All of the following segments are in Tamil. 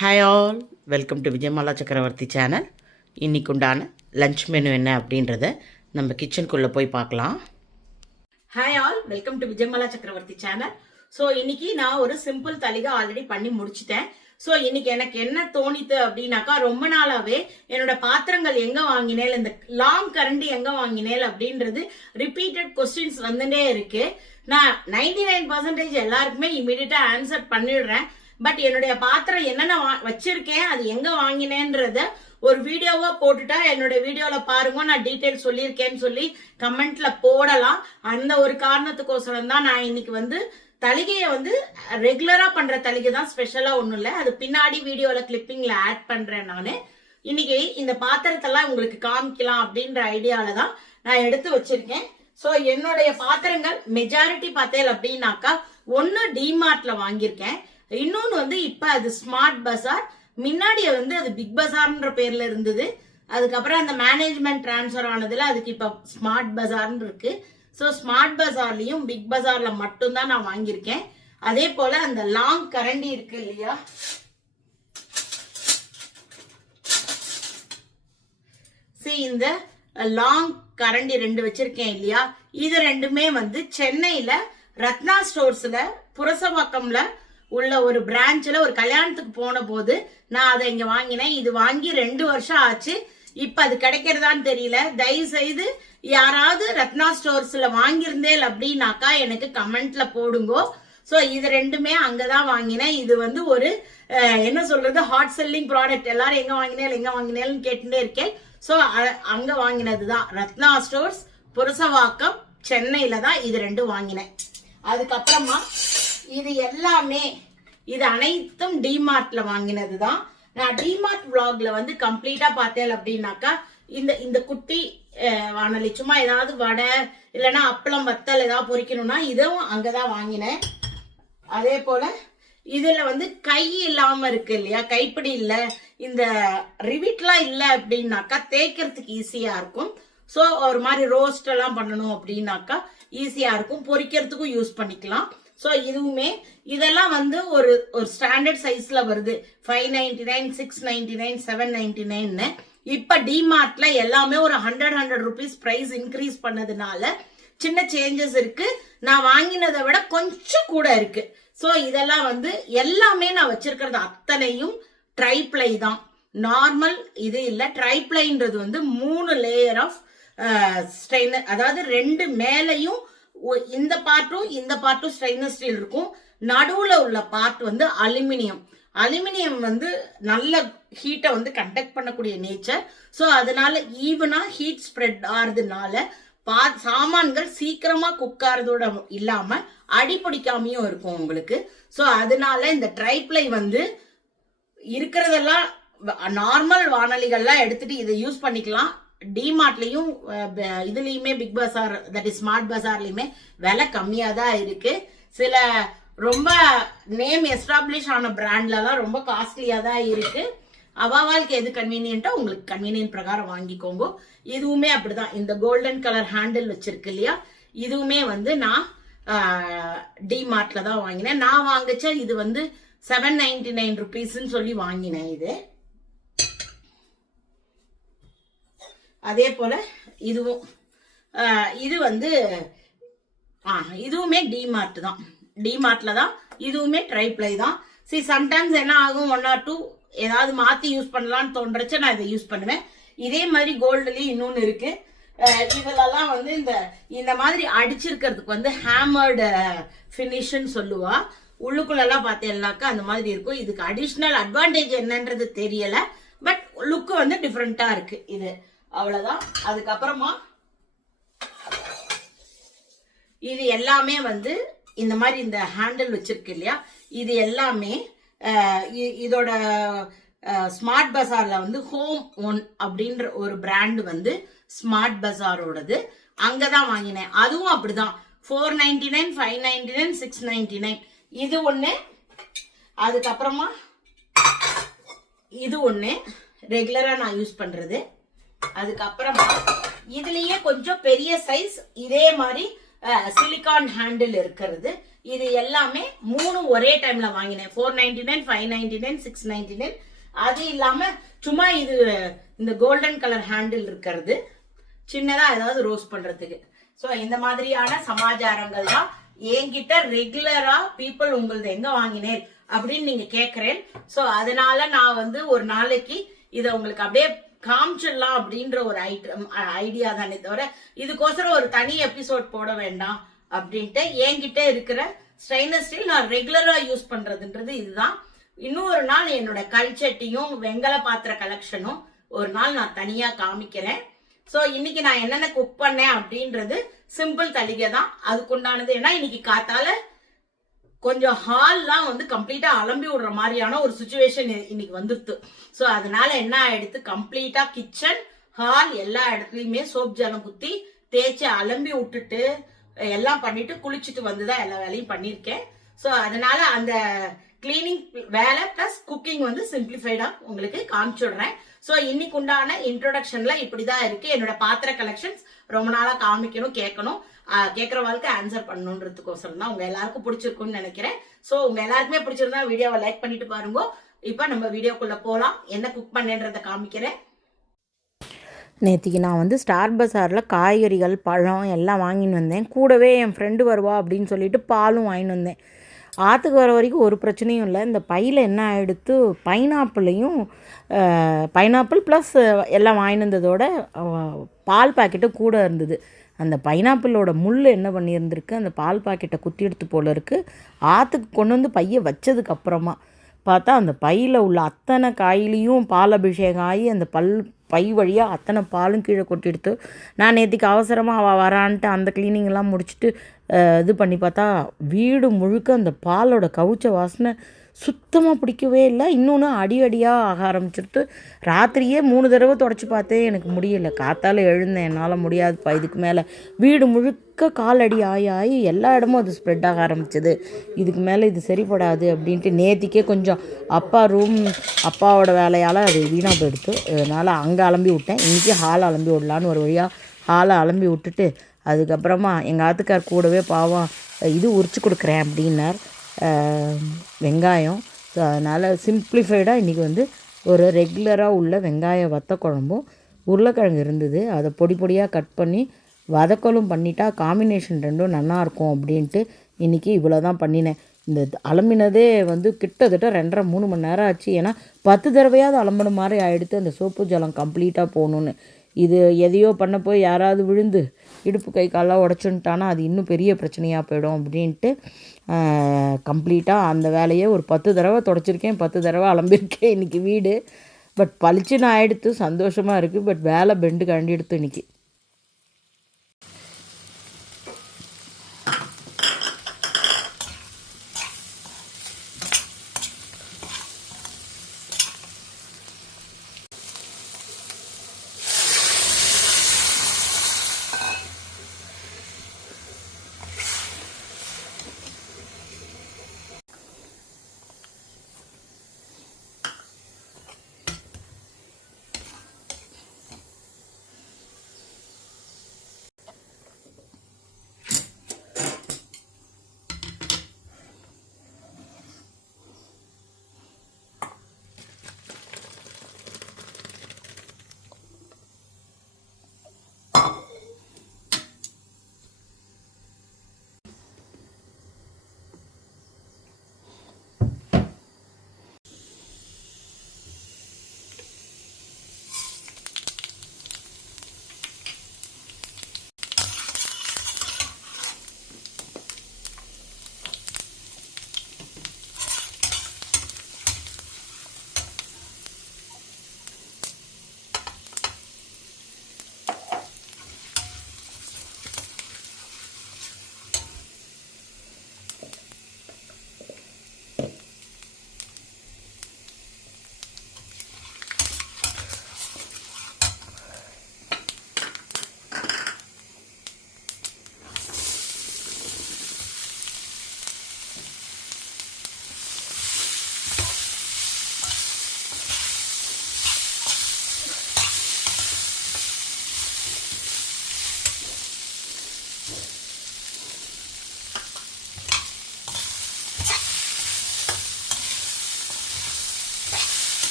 Hi all, welcome to Vijayamala சக்கரவர்த்தி சேனல். இன்றைக்கு உண்டான லஞ்ச் மெனு என்ன அப்படின்றத நம்ம கிச்சனுக்குள்ளே போய் பார்க்கலாம். Hi all, welcome to Vijayamala சக்கரவர்த்தி சேனல். ஸோ இன்னைக்கு நான் ஒரு சிம்பிள் தலிகை ஆல்ரெடி பண்ணி முடிச்சிட்டேன். ஸோ இன்னைக்கு எனக்கு என்ன தோணித்து அப்படின்னாக்கா, ரொம்ப நாளாவே என்னோட பாத்திரங்கள் எங்க வாங்கினேன், இந்த லாங் கரண்டி எங்க வாங்கினேன் அப்படின்றது ரிப்பீட்டட் கொஸ்டின்ஸ் வந்துட்டே இருக்கு. நான் 99% எல்லாருக்குமே இமீடியட்டா ஆன்சர் பண்ணிடுறேன். பட் என்னுடைய பாத்திரம் என்னென்ன வச்சிருக்கேன், அது எங்க வாங்கினேன்றத ஒரு வீடியோவா போட்டுட்டா என்னுடைய வீடியோல பாருங்க, நான் டீடைல் சொல்லியிருக்கேன்னு சொல்லி கமெண்ட்ல போடலாம். அந்த ஒரு காரணத்துக்கோசரம் தான் நான் இன்னைக்கு தலிகையை ரெகுலரா பண்ற தலிகை தான், ஸ்பெஷலா ஒண்ணும் இல்ல. அது பின்னாடி வீடியோல கிளிப்பிங்ல ஆட் பண்றேன். நானு இன்னைக்கு இந்த பாத்திரத்தெல்லாம் உங்களுக்கு காமிக்கலாம் அப்படின்ற ஐடியால தான் நான் எடுத்து வச்சிருக்கேன். சோ என்னுடைய பாத்திரங்கள் மெஜாரிட்டி பார்த்தேன் அப்படின்னாக்கா, ஒன்னு டிமார்ட்ல வாங்கியிருக்கேன், இன்னொன்னு இப்ப அது ஸ்மார்ட் பஜார். முன்னாடி அது பிக் பஜார்ன்ற பேர்ல இருந்தது. அதுக்கப்புறம் அந்த மேனேஜ்மெண்ட் டிரான்ஸ்பர் ஆனதுல அதுக்கு இப்ப ஸ்மார்ட் பஜார்னு இருக்கு. சோ ஸ்மார்ட் பஜார்லயும் பிக் பஜார்ல மட்டும் தான் நான் வாங்கியிருக்கேன். அதே போல அந்த லாங் கரண்டி இருக்கு இல்லையா, இந்த லாங் கரண்டி 2 வச்சிருக்கேன் இல்லையா, இது ரெண்டுமே சென்னையில ரத்னா ஸ்டோர்ஸ்ல புரசவாக்கம்ல உள்ள ஒரு பிரான்ச்ல ஒரு கல்யாணத்துக்கு போன போது நான் அதை இங்க வாங்கினேன். இது வாங்கி 2 வருஷம் ஆச்சு. இப்ப அது கிடைக்கிறதான்னு தெரியல. தயவு செய்து யாராவது ரத்னா ஸ்டோர்ஸ்ல வாங்கியிருந்தேன் அப்படின்னாக்கா எனக்கு கமெண்ட்ல போடுங்கோ. சோ இது ரெண்டுமே அங்கதான் வாங்கினேன். இது ஒரு என்ன சொல்றது, ஹாட் செல்லிங் ப்ராடக்ட். எல்லாரும் எங்க வாங்கினேன்னு கேட்டுட்டே இருக்கேன். சோ அங்க வாங்கினதுதான் ரத்னா ஸ்டோர்ஸ் புரசவாக்கம் சென்னையில தான் இது 2 வாங்கினேன். அதுக்கப்புறமா இது எல்லாமே, இது அனைத்தும் டிமார்ட்ல வாங்கினதுதான். நான் டிமார்ட் vlogல கம்ப்ளீட்டா பார்த்தேன் அப்படின்னாக்கா, இந்த குட்டி வானொலி சும்மா ஏதாவது வடை இல்லைன்னா அப்பளம் வத்தல் ஏதாவது பொரிக்கணும்னா இதுவும் அங்கதான் வாங்கினேன். அதே போல இதுல கை இல்லாம இருக்கு இல்லையா, கைப்பிடி இல்ல, இந்த ரிவிட்லாம் இல்ல அப்படின்னாக்கா தேய்க்கிறதுக்கு ஈஸியா இருக்கும். சோ ஒரு மாதிரி ரோஸ்ட் எல்லாம் பண்ணணும் அப்படின்னாக்கா ஈஸியா இருக்கும், பொரிக்கிறதுக்கும் யூஸ் பண்ணிக்கலாம். சோ இதுவுமே இதெல்லாம் ஒரு ஸ்டாண்டர்ட் சைஸ்ல வருது. 599, 699, 799. இப்ப டிமார்ட்ல எல்லாமே ஒரு 100 rupees பிரைஸ் இன்க்ரீஸ் பண்ணதுனால சின்ன சேஞ்சஸ் இருக்கு. நான் வாங்கினதை விட கொஞ்சம் கூட இருக்கு. சோ இதெல்லாம் எல்லாமே நான் வச்சிருக்கிறது அத்தனையும் ட்ரைப்ளை தான். நார்மல் இது இல்ல. ட்ரைப்ளைன்றது 3 லேயர் ஆஃப் ஸ்டெயினர், அதாவது 2 மேலையும் இந்த பார்ட்டும் ஸ்டெயின்லெஸ் ஸ்டீல் இருக்கும். நடுவுல உள்ள பார்ட் அலுமினியம். அலுமினியம் நல்ல ஹீட்டை கண்டக்ட் பண்ணக்கூடிய நேச்சர். சோ அதனால ஈவனா ஹீட் ஸ்ப்ரெட் ஆறதுனால சாமான்கள் சீக்கிரமா குக் ஆறதோட இல்லாம அடிபிடிக்காமையும் இருக்கும் உங்களுக்கு. சோ அதனால இந்த ட்ரைப்ளை இருக்கிறதெல்லாம் நார்மல் வானொலிகள்லாம் எடுத்துட்டு இதை யூஸ் பண்ணிக்கலாம். டிமார்ட்லயும் இதுலயுமே Big Bazaar, that is smart பஜார்லயுமே விலை கம்மியா தான் இருக்கு. சில ரொம்ப நேம் எஸ்டாப்ளிஷ் ஆன பிராண்ட்ல எல்லாம் ரொம்ப காஸ்ட்லியா தான் இருக்கு. அவாவாளுக்கு எது கன்வீனியன்ட்டோ உங்களுக்கு கன்வீனியன்ட் பிரகாரம் வாங்கிக்கோங்க. இதுவுமே அப்படிதான். இந்த கோல்டன் கலர் ஹேண்டில் வச்சிருக்கு இல்லையா, இதுவுமே நான் டிமார்ட்ல தான் வாங்கினேன். நான் வாங்கிச்ச இது 799 rupeesன்னு சொல்லி வாங்கினேன். இது அதே போல இதுவும் இது இதுவுமே டிமார்ட் தான். டிமார்ட்ல தான். இதுவுமே ட்ரைப்ளை தான். சம்டைம்ஸ் என்ன ஆகும், 1 or 2 ஏதாவது மாத்தி யூஸ் பண்ணலாம்னு தோன்றச்சு நான் இதை யூஸ் பண்ணுவேன். இதே மாதிரி கோல்டுலயும் இன்னொன்னு இருக்கு. இதுலலாம் இந்த மாதிரி அடிச்சிருக்கிறதுக்கு ஹேமர்டு பினிஷ்னு சொல்லுவா. உள்ளுக்குள்ளெல்லாம் பார்த்தேன்னாக்கா அந்த மாதிரி இருக்கும். இதுக்கு அடிஷ்னல் அட்வான்டேஜ் என்னன்றது தெரியல. பட் லுக்கு டிஃப்ரெண்டா இருக்கு. இது அவ்வளவுதான். அதுக்கப்புறமா இது எல்லாமே இந்த மாதிரி இந்த ஹேண்டில் வச்சிருக்கு இல்லையா, இது எல்லாமே இதோட ஸ்மார்ட் பஜார்ல ஹோம் ஒன் அப்படின்ற ஒரு பிராண்ட் ஸ்மார்ட் பஜாரோடது. அங்கதான் வாங்கினேன். அதுவும் அப்படிதான். 499, 599, 699. இது ஒண்ணு. அதுக்கப்புறமா இது ஒண்ணு ரெகுலரா நான் யூஸ் பண்றது. அதுக்கப்புறமா இதுலயே கொஞ்சம் பெரிய சைஸ் இதே மாதிரி சிலிகான் ஹேண்டில் இருக்கிறது. இது எல்லாமே 3 ஒரே டைம்ல வாங்கினேன். 499, 599, 699. அது இல்லாம சும்மா இது இந்த கோல்டன் கலர் ஹேண்டில் இருக்கிறது, சின்னதா ஏதாவது ரோஸ்ட் பண்றதுக்கு. ஸோ இந்த மாதிரியான சமாச்சாரங்கள் தான் என்கிட்ட ரெகுலரா பீப்புள் உங்களது எங்க வாங்கினேன் அப்படின்னு நீங்க கேட்கறேன். ஸோ அதனால நான் வந்து ஒரு நாளைக்கு இதை உங்களுக்கு அப்படியே காமிச்சிடலாம் அப்படின்ற ஒரு ஐடியா தானே தவிர இதுக்கோசரம் ஒரு தனி எபிசோட் போட வேண்டாம் அப்படின்ட்டு என்கிட்ட இருக்கிற ஸ்டெயின்லெஸ் ஸ்டீல் நான் ரெகுலரா யூஸ் பண்றதுன்றது இதுதான். இன்னும் ஒரு நாள் என்னோட கல்ச்சட்டியும் வெங்கல பாத்திர கலெக்ஷனும் ஒரு நாள் நான் தனியா காமிக்கிறேன். ஸோ இன்னைக்கு நான் என்னென்ன குக் பண்ணேன் அப்படின்றது சிம்பிள் தளிகை தான். அதுக்குண்டானது ஏன்னா இன்னைக்கு காத்தால கொஞ்சம் ஹால்லாம் வந்து கம்ப்ளீட்டா அலம்பி விடுற மாதிரியான ஒரு சுச்சுவேஷன் இன்னைக்கு வந்துருது. ஸோ அதனால என்ன ஆயிடுத்து, கம்ப்ளீட்டா கிச்சன் ஹால் எல்லா இடத்துலயுமே சோப் ஜலம் குத்தி தேய்ச்சி அலம்பி விட்டுட்டு எல்லாம் பண்ணிட்டு குளிச்சுட்டு வந்துதான் எல்லா வேலையும் பண்ணியிருக்கேன். ஸோ அதனால அந்த கிளீனிங் வேலை பிளஸ் குக்கிங் வந்து சிம்பிளிஃபைடா உங்களுக்கு காமிச்சுடுறேன். ஸோ இன்னைக்கு உண்டான இன்ட்ரோடக்ஷன்ல இப்படிதான் இருக்கு. என்னோட பாத்திர கலெக்ஷன்ஸ் ரொம்ப நாளா காமிக்கணும், கேட்கணும், கேட்கிற வாழ்க்கை ஆன்சர் பண்ணணுன்றதுக்கோசரம் தான். உங்க எல்லாருக்கும் பிடிச்சிருக்கும்னு நினைக்கிறேன். ஸோ உங்க எல்லாருக்குமே பிடிச்சிருந்தா வீடியோவை லைக் பண்ணிட்டு பாருங்க. இப்போ நம்ம வீடியோக்குள்ள போலாம். என்ன குக் பண்ணேன்றதை காமிக்கிறேன். நேற்றுக்கு நான் வந்து ஸ்டார் பஸாரில் காய்கறிகள் பழம் எல்லாம் வாங்கின்னு வந்தேன். கூடவே என் ஃப்ரெண்டு வருவா அப்படின்னு சொல்லிட்டு பாலும் வாங்கின்னு வந்தேன். ஆற்றுக்கு வர வரைக்கும் ஒரு பிரச்சனையும் இல்லை. இந்த பையில் என்ன ஆகிடுத்து, பைனாப்பிள் ப்ளஸ் எல்லாம் வாங்கிட்டு வந்ததோட பால் பாக்கெட்டும் கூட இருந்தது. அந்த பைனாப்பிளோட முள் என்ன பண்ணியிருந்திருக்கு, அந்த பால் பாக்கெட்டை குத்தி எடுத்து போல இருக்குது. ஆற்றுக்கு கொண்டு வந்து பையை வச்சதுக்கப்புறமா பார்த்தா அந்த பையில் உள்ள அத்தனை காயிலையும் பால் அபிஷேகம் ஆகி அந்த பை வழியாக அத்தனை பாலும் கீழே கொட்டிடுத்து. நான் நேற்றுக்கு அவசரமாக அவள் வரான்ட்டு அந்த க்ளீனிங்லாம் முடிச்சுட்டு இது பண்ணி பார்த்தா வீடு முழுக்க அந்த பாலோட கவுச்ச வாசனை சுத்தமாக பிடிக்கவே இல்லை. இன்னொன்று அடியாக ஆக ஆரம்பிச்சிடுத்து. ராத்திரியே 3 தடவை தொடச்சி பார்த்தேன், எனக்கு முடியலை. காத்தால் எழுந்தேன், என்னால் முடியாதுப்பா இதுக்கு மேலே. வீடு முழுக்க காலடி ஆகி எல்லா இடமும் அது ஸ்ப்ரெட் ஆக ஆரம்பிச்சது. இதுக்கு மேலே இது சரிப்படாது அப்படின்ட்டு நேற்றுக்கே கொஞ்சம் அப்பாவோட வேலையால் அது வீணாக போயிடுத்து. அதனால் அங்கே அலம்பி விட்டேன். இன்றைக்கி ஹால் அலம்பி விடலான்னு ஒரு வழியாக ஹாலை அலம்பி விட்டுட்டு அதுக்கப்புறமா எங்கள் ஆத்துக்கார் கூடவே பாவம் இது உரிச்சு கொடுக்குறேன் அப்படின்னார், வெங்காயம். ஸோ அதனால் சிம்பிளிஃபைடாக இன்றைக்கி வந்து ஒரு ரெகுலராக உள்ள வெங்காய வத்த குழம்பும் உருளைக்கிழங்கு இருந்தது. அதை பொடியாக கட் பண்ணி வதக்கலும் பண்ணிட்டா காம்பினேஷன் ரெண்டும் நல்லாயிருக்கும் அப்படின்ட்டு இன்றைக்கி இவ்வளோ தான் பண்ணினேன். இந்த அலம்பினதே வந்து கிட்டத்தட்ட 2.5-3 மணி நேரம் ஆச்சு. ஏன்னா 10 தடவையாவது அலம்பின மாதிரி ஆகிடுத்து அந்த சோப்பு ஜலம் கம்ப்ளீட்டாக போகணுன்னு. இது எதையோ பண்ண போய் யாராவது விழுந்து இடுப்பு கை காலெலாம் உடச்சுன்ட்டானா அது இன்னும் பெரிய பிரச்சனையாக போயிடும் அப்படின்ட்டு கம்ப்ளீட்டாக அந்த வேலையை ஒரு 10 தடவை தொடச்சிருக்கேன், 10 தடவை அலம்பியிருக்கேன் இன்றைக்கி வீடு. பட் பளிச்சுன்னு ஆகிடுத்து, சந்தோஷமாக இருக்குது. பட் வேலை பெண்டு கண்டி எடுத்து இன்றைக்கி.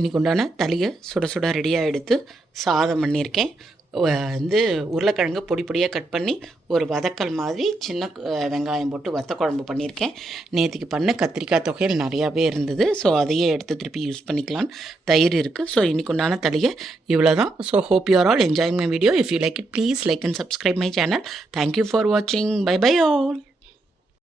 இன்றைக்கி உண்டான தளியை சுட சுட ரெடியாக எடுத்து சாதம் பண்ணியிருக்கேன். உருளைக்கிழங்கு பொடி பொடியாக கட் பண்ணி ஒரு வதக்கல் மாதிரி சின்ன வெங்காயம் போட்டு வத்த குழம்பு பண்ணியிருக்கேன். நேற்றுக்கு பண்ண கத்திரிக்காய் தொகையில் நிறையாவே இருந்தது. ஸோ அதையே எடுத்து திருப்பி யூஸ் பண்ணிக்கலான்னு தயிர் இருக்குது. ஸோ இன்றைக்கு உண்டான தளியை இவ்வளோ தான். So hope you are all enjoying my video. If you like it please like and subscribe my channel. Thank you for வாட்சிங். Bye bye all.